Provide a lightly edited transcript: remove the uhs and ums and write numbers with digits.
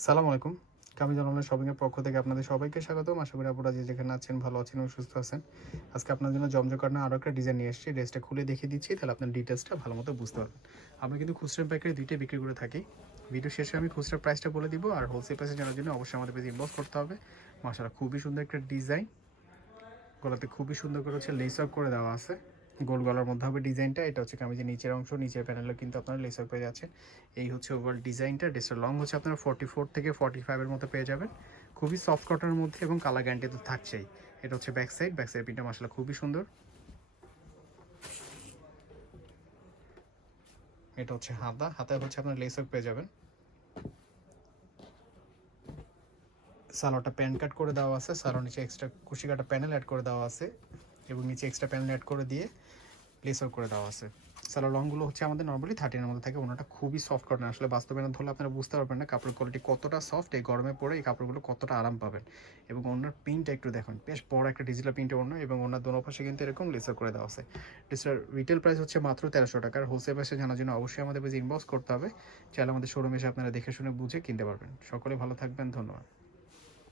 আসসালামু আলাইকুম। কামিজ অনলাইন শপিংয়ের পক্ষ থেকে আপনাদের সবাইকে স্বাগতম। আশা করি আপনারা যে যেখানে আছেন ভালো আছেন এবং সুস্থ আছেন। আজকে আপনার জন্য জমজকাট আরও একটা ডিজাইন নিয়ে এসেছি। ড্রেসটা খুলে দেখিয়ে দিচ্ছি, তাহলে আপনার ডিটেইলসটা ভালোমতো বুঝতে পারবেন। আমরা কিন্তু খুচরা পাইকারি দুইটাই বিক্রি করে থাকি। ভিডিও শেষে আমি খুচরা প্রাইসটা বলে দিব, আর হোলসেল প্রাইসে জানার জন্য অবশ্যই আমাদের পেজে ইনবক্স করতে হবে। মাশাআল্লাহ খুবই সুন্দর একটা ডিজাইন। গলাতে খুবই সুন্দর করে হচ্ছে লেস ওয়ার্ক করে দেওয়া আছে। গোল গলার মধ্যে হবে ডিজাইনটা। এটা হচ্ছে কামিজের নিচের অংশ, নিচের প্যানেলও কিন্তু আপনারা লেস ওয়ার্ক পেয়ে যাচ্ছেন। এই হচ্ছে ওভারঅল ডিজাইনটা। ড্রেসের লং হচ্ছে আপনারা 44 থেকে 45 এর মতো পেয়ে যাবেন। খুবই সফট কটনের মধ্যে এবং কালার গ্যারান্টি তো থাকছেই। এটা হচ্ছে ব্যাক সাইড প্রিন্টটা মাশাআল্লাহ খুবই সুন্দর। এটা হচ্ছে হাতায় হচ্ছে আপনারা লেস ওয়ার্ক পেয়ে যাবেন। সালোয়ারটা প্যান কাট করে দেওয়া আছে, সালোয়ার নিচে এক্সট্রা কুশি কাটা প্যানেল অ্যাড করে দেওয়া আছে এবং নিচে এক্সট্রা প্যানেল অ্যাড করে দিয়ে প্লেস আউট করে দেওয়া আছে। সালোয়ার লংগুলো হচ্ছে আমাদের নর্মালি 13 এর মধ্যে থাকে। ওনাটা খুবই সফট কটন। আসলে বাস্তবে না ধরলে আপনারা বুঝতে পারবেন না কাপড়ের কোয়ালিটি কতটা সফট। এই গরমে পরে এই কাপড়গুলো কতটা আরাম পাবেন। এবং ওনার প্রিন্টটা একটু দেখুন, বেশ বড় একটা ডিজিটাল প্রিন্টের ওড়না এবং ওনার দোনো পাশে কিন্তু এরকম লেস আউট করে দেওয়া আছে। ড্রেসটার রিটেল প্রাইস হচ্ছে মাত্র 1300 টাকা। আর হোলসেল প্রাইসে জানার জন্য অবশ্যই আমাদের পেজে ইনবক্স করতে হবে। চাইলে আমাদের শোরুমে এসে আপনারা দেখে শুনে বুঝে কিনতে পারবেন। সকলে ভালো থাকবেন, ধন্যবাদ।